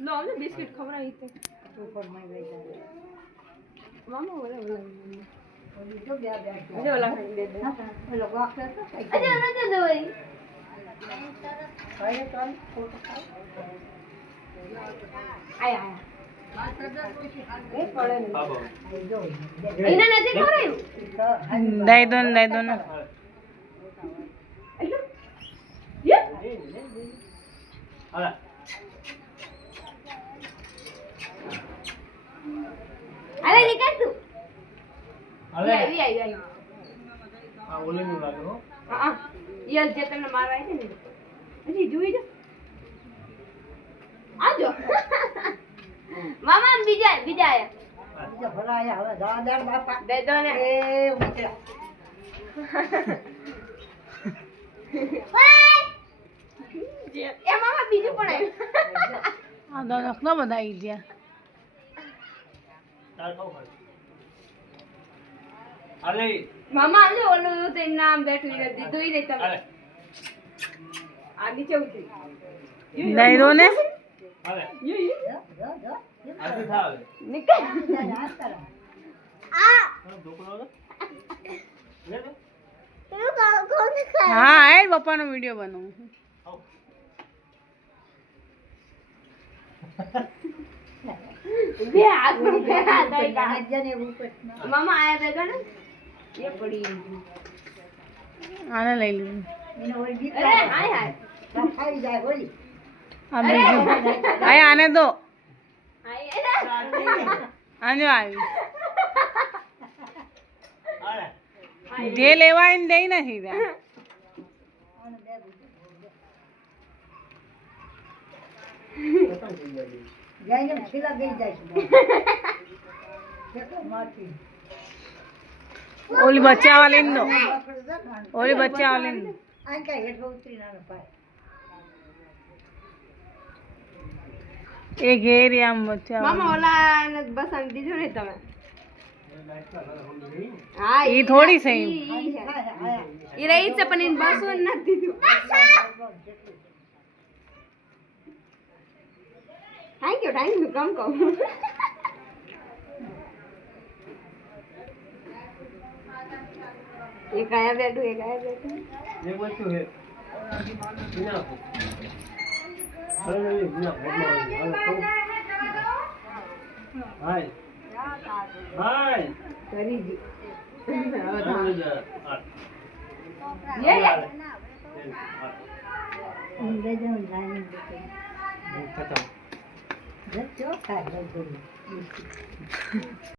लो हमने बिस्किट खवराई थे ऊपर में गई मामा वाला जो ब्याह अरे वाला खाई दे दे वो लोग आके तो अरे ना दे दो भाई भाई कौन फोटो आया इना નથી ખવરાયું દઈ દો ને અલા અરે નીકળ તું અરે આવી આ ઓલે નું લાગે હો હા યલ જે તમને મારવા આવી છે ને હજી જોઈ જો આજો મામા બીજા આયા બીજા ભલા આયા હવે દાદાર બાપા દે દો ને એ ઉતરા એ મામા બીજું પણ આવ્યું આ દાદા કેટલા બધા આવી ગયા તાર ખાવ અરે મામા આજો ઓલું તો નામ બેઠું ઈ દીધું ઈ નહીં તમે આ નીચે ઉતરી દઈ દો ને અરે આથી થાવ નીકળ આ ઢોકળો લે લે હા એ પપ્પાનો વિડિયો બનાવું બે હાથ में मामा आया था गण ये पड़ी आने ले लूं अरे हाय हाय खाई जाए बोली अरे आया आने दो आने आई जे लेवा इन दे नहीं दे जाइए खिला गई जाए देखो माटी ओली बच्चा वाले नो ओली बच्चा वाले नो आंका हेठ उतरी ना पाए ए घेर आम बच्चा मामा ओला ने बस आन दीजो ने તમે हां ई थोड़ी सही ई रही से पण इन बस न दीदू थैंक यू कम कम एक आया बैठू ये बच्चों है बिना अरे बिना हाय हाय करी जी ये ले जाओ लाइन खत्म जो खाए